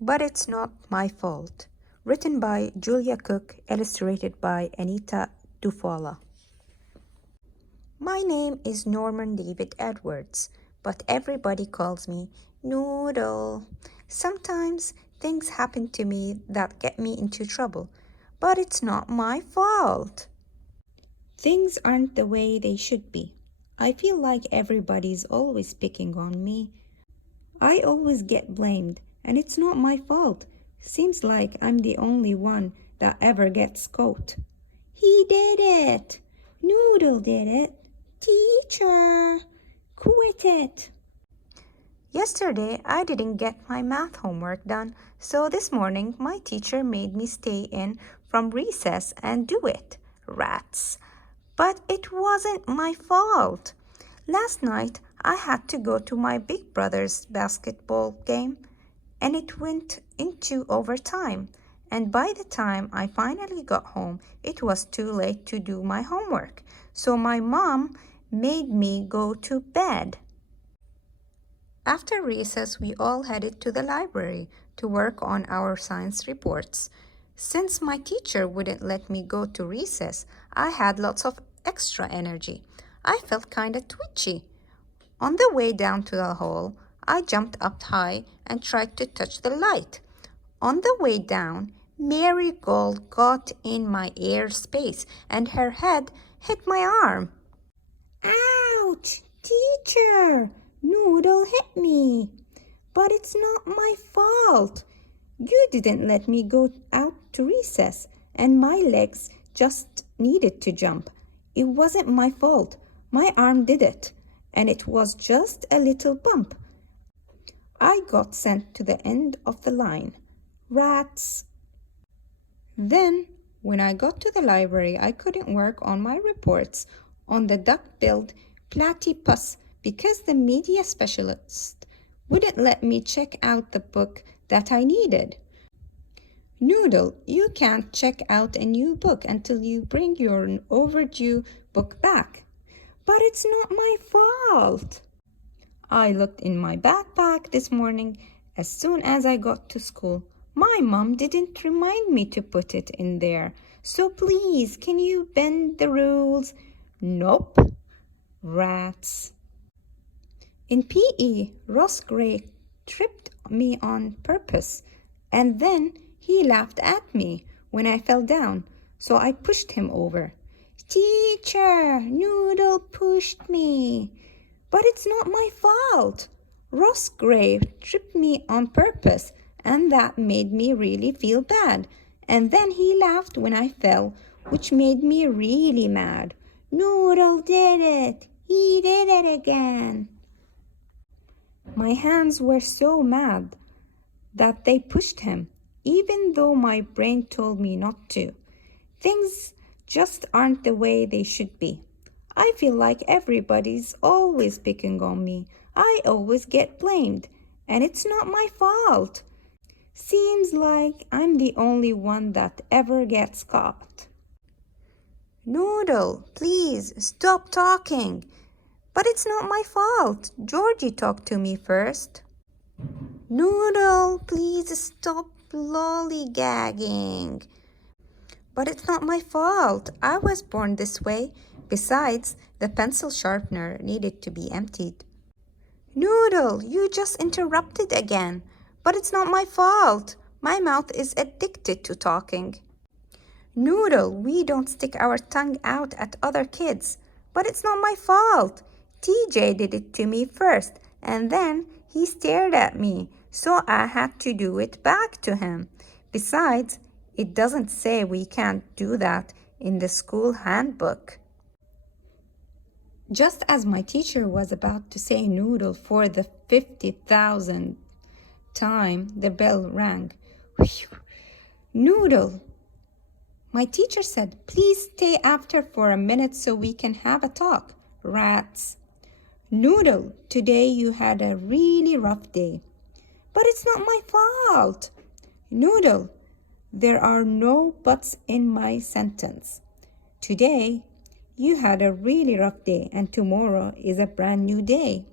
But It's Not My Fault. Written by Julia Cook, illustrated by Anita DuFalla. My name is Norman David Edwards, but everybody calls me Noodle. Sometimes things happen to me that get me into trouble, but it's not my fault. Things aren't the way they should be. I feel like everybody's always picking on me. I always get blamed, and it's not my fault. Seems like I'm the only one that ever gets caught. He did it! Noodle did it! Teacher! Quit it! Yesterday, I didn't get my math homework done, so this morning my teacher made me stay in from recess and do it. Rats! But it wasn't my fault. Last night, I had to go to my big brother's basketball game, and it went into overtime. And by the time I finally got home, it was too late to do my homework. So my mom made me go to bed. After recess, we all headed to the library to work on our science reports. Since my teacher wouldn't let me go to recess, I had lots of extra energy. I felt kind of twitchy. On the way down to the hall, I jumped up high and tried to touch the light. On the way down, Marigold got in my airspace and her head hit my arm. Ouch! Teacher! Noodle hit me. But it's not my fault. You didn't let me go out to recess, and my legs just needed to jump. It wasn't my fault. My arm did it, and it was just a little bump. I got sent to the end of the line. Rats. Then, when I got to the library, I couldn't work on my reports on the duck-billed platypus because the media specialist wouldn't let me check out the book that I needed. Noodle, you can't check out a new book until you bring your overdue book back. But it's not my fault. I looked in my backpack this morning as soon as I got to school. My mom didn't remind me to put it in there. So please, can you bend the rules? Nope. Rats. In PE, Ross Gray tripped me on purpose, and then he laughed at me when I fell down, so I pushed him over. Teacher, Noodle pushed me. But it's not my fault. Ross Gray tripped me on purpose, and that made me really feel bad. And then he laughed when I fell, which made me really mad. Noodle did it. He did it again. My hands were so mad that they pushed him, even though my brain told me not to. Things just aren't the way they should be. I feel like everybody's always picking on me. I always get blamed, and it's not my fault. Seems like I'm the only one that ever gets caught. Noodle, please stop talking. But it's not my fault. Georgie talked to me first. Noodle, please stop lollygagging. But it's not my fault. I was born this way. Besides, the pencil sharpener needed to be emptied. Noodle, you just interrupted again. But it's not my fault. My mouth is addicted to talking. Noodle, we don't stick our tongue out at other kids. But it's not my fault. TJ did it to me first, and then he stared at me, so I had to do it back to him. Besides, it doesn't say we can't do that in the school handbook. Just as my teacher was about to say Noodle for the 50,000th time, the bell rang. Whew. Noodle! My teacher said, please stay after for a minute so we can have a talk. Rats. Noodle, today you had a really rough day. But it's not my fault. Noodle, there are no buts in my sentence. Today, you had a really rough day, and tomorrow is a brand new day.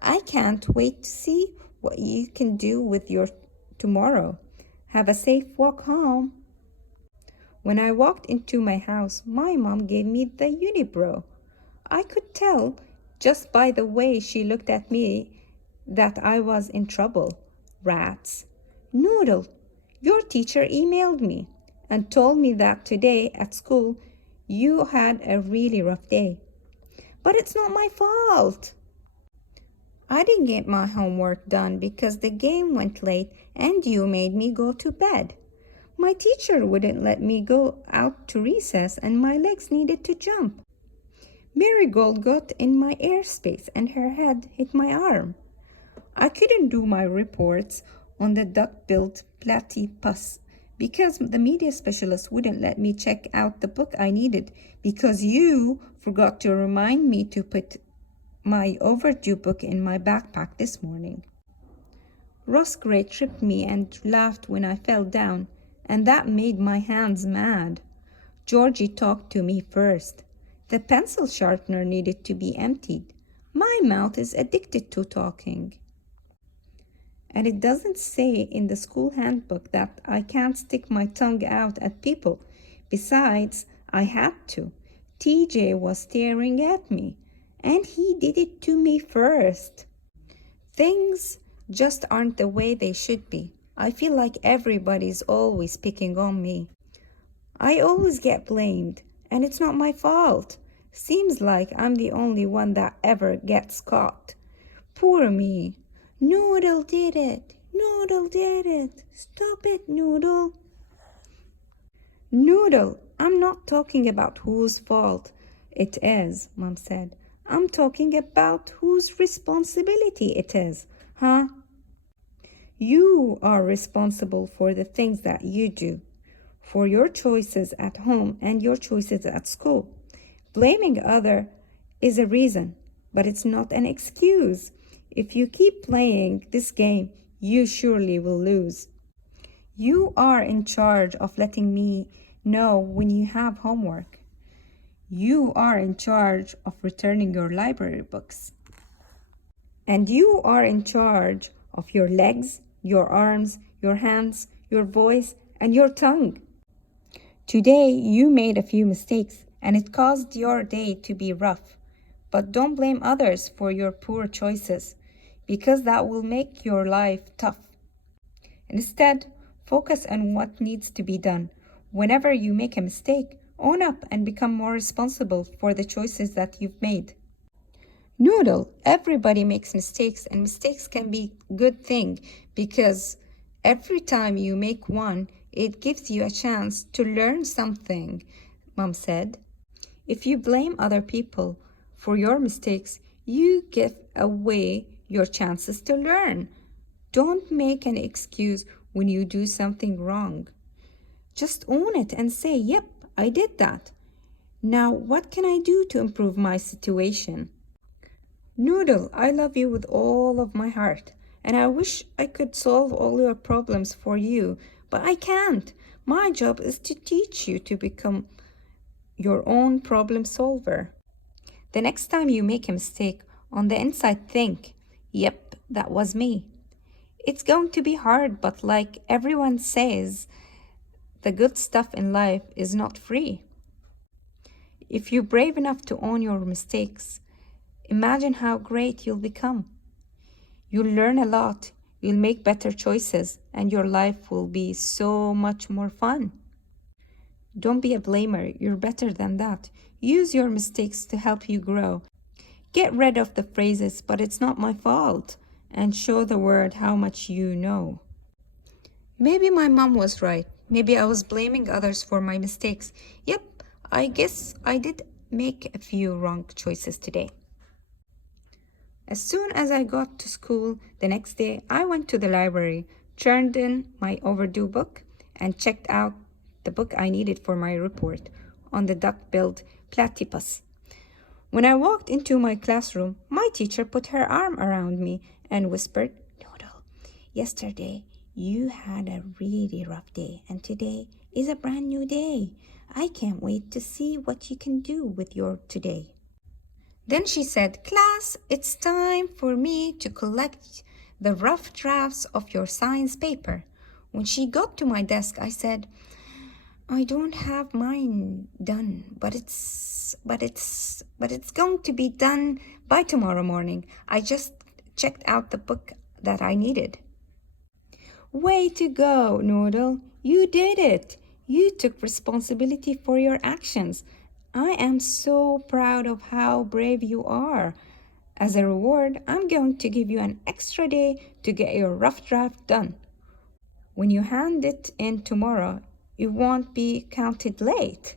I can't wait to see what you can do with your tomorrow. Have a safe walk home. When I walked into my house, my mom gave me the unibrow. I could tell just by the way she looked at me that I was in trouble. Rats. Noodle, your teacher emailed me and told me that today at school you had a really rough day. But it's not my fault. I didn't get my homework done because the game went late and you made me go to bed. My teacher wouldn't let me go out to recess and my legs needed to jump. Marigold got in my airspace and her head hit my arm. I couldn't do my reports on the duck-billed platypus because the media specialist wouldn't let me check out the book I needed because you forgot to remind me to put my overdue book in my backpack this morning. Ross Gray tripped me and laughed when I fell down, and that made my hands mad. Georgie talked to me first. The pencil sharpener needed to be emptied. My mouth is addicted to talking. And it doesn't say in the school handbook that I can't stick my tongue out at people. Besides, I had to. TJ was staring at me, and he did it to me first. Things just aren't the way they should be. I feel like everybody's always picking on me. I always get blamed, and it's not my fault. Seems like I'm the only one that ever gets caught. Poor me. Noodle did it. Noodle did it. Stop it, Noodle. Noodle, I'm not talking about whose fault it is, Mom said. I'm talking about whose responsibility it is, huh? You are responsible for the things that you do, for your choices at home and your choices at school. Blaming other is a reason, but it's not an excuse. If you keep playing this game, you surely will lose. You are in charge of letting me know when you have homework. You are in charge of returning your library books. And you are in charge of your legs, your arms, your hands, your voice, and your tongue. Today, you made a few mistakes, and it caused your day to be rough. But don't blame others for your poor choices, because that will make your life tough. Instead, focus on what needs to be done. Whenever you make a mistake, own up and become more responsible for the choices that you've made. Noodle, everybody makes mistakes, and mistakes can be a good thing because every time you make one, it gives you a chance to learn something, Mom said. If you blame other people for your mistakes, you give away your chances to learn. Don't make an excuse when you do something wrong. Just own it and say, yep, I did that. Now, what can I do to improve my situation? Noodle, I love you with all of my heart, and I wish I could solve all your problems for you, but I can't. My job is to teach you to become your own problem solver. The next time you make a mistake, on the inside think, yep, that was me. It's going to be hard, but like everyone says, the good stuff in life is not free. If you're brave enough to own your mistakes, imagine how great you'll become. You'll learn a lot, you'll make better choices, and your life will be so much more fun. Don't be a blamer, you're better than that. Use your mistakes to help you grow. Get rid of the phrases, but it's not my fault, and show the world how much you know. Maybe my mom was right. Maybe I was blaming others for my mistakes. Yep, I guess I did make a few wrong choices today. As soon as I got to school the next day, I went to the library, turned in my overdue book, and checked out the book I needed for my report on the duck-billed platypus. When I walked into my classroom, my teacher put her arm around me and whispered, Noodle, yesterday you had a really rough day, and today is a brand new day. I can't wait to see what you can do with your today. Then she said, Class, it's time for me to collect the rough drafts of your science paper. When she got to my desk, I said, I don't have mine done, but it's going to be done by tomorrow morning. I just checked out the book that I needed. Way to go, Noodle. You did it. You took responsibility for your actions. I am so proud of how brave you are. As a reward, I'm going to give you an extra day to get your rough draft done. When you hand it in tomorrow, you won't be counted late.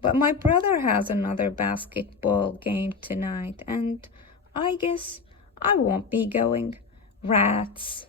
But my brother has another basketball game tonight, and I guess I won't be going. Rats.